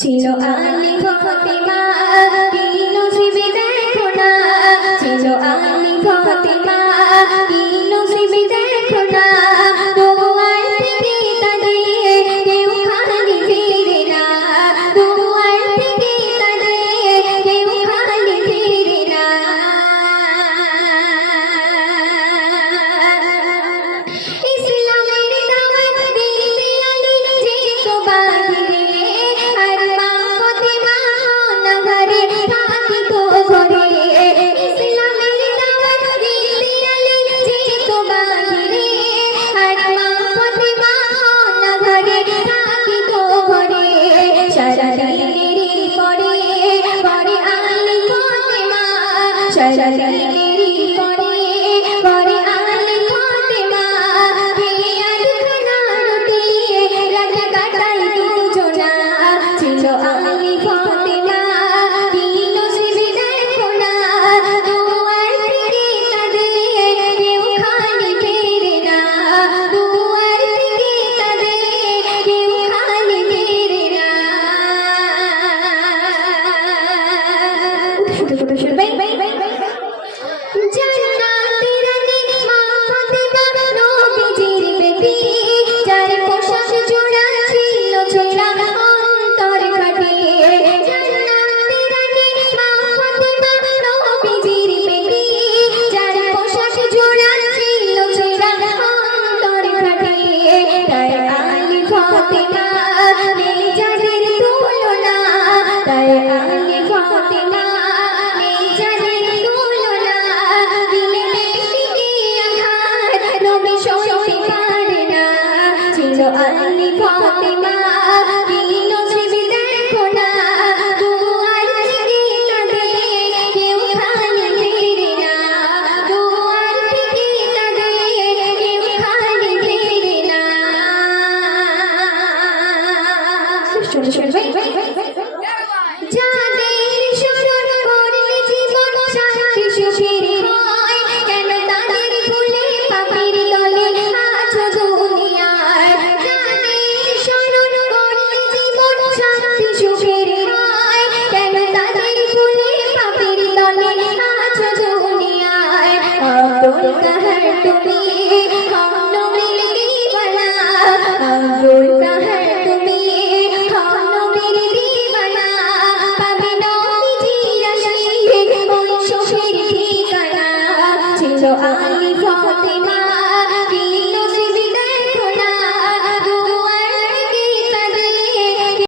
ছিল আলী ফাতেমা কি নসিবে দেখো না, ছিল আলী ফাতেমা কি নসিবে দেখো না, দুয়ার থেকে তাদের কেউ খালি ফিরে না, দুয়ার থেকে তাদের কেউ খালি ফিরে না। ইসলামের দাওয়াত দিতে আলী যেত বাহিরে, আর মা ফাতেমা নগরে থাকিত ঘরে। ইসলামের দাওয়াত দিতে আলী যেত বাহিরে, আর মা ফাতেমা নগরে থাকিত ঘরে। সারাদিনের পরে পরে আলী ফাতেমা, সারাদিনের পরে পরে আলী ফাতেমা, খেয়ালখানা রুটিয়ে রাত কাটাই দুজনা। ছিল আলী ফাতেমা কি নসিবে দেখো না, দুয়ার থেকে তাদের কেউ খালি ফেরে না, দুয়ার থেকে তাদের কেউ খালি ফেরে না। জান্নাতের রানী মা ফাতেমা নবীজির বেটি, যার পোশাক জোড়া ছিল ছোড়া অন্তর কাটিয়ে। জান্নাতের রানী মা ফাতেমা নবীজির বেটি, যার পোশাক জোড়া ছিল ছোড়া অন্তর কাটিয়ে। তাই আলী ফাতেমা নেই যাদের তুলনা, তাই আলী ফাতেমা নেই যাদের তুলনা। দিলে বেটিকে আঘাত নবী সইতে পারে না। ছিল আলী ফাতেমা কি নসিবে দেখো না, দুয়ার থেকে তাদের কেউ খালি ফিরে না, দুয়ার থেকে তাদের কেউ খালি ফিরে না। যাদের স্মরণ করলে জীবন শান্তি সুখের হয়, কেন তাদের ভুলে পাপের দলে আছো দুনিয়ায়। যাদের স্মরণ করলে জীবন শান্তি সুখের হয়, কেন তাদের ভুলে পাপের দলে আছো দুনিয়ায়। আব্দুল কাহার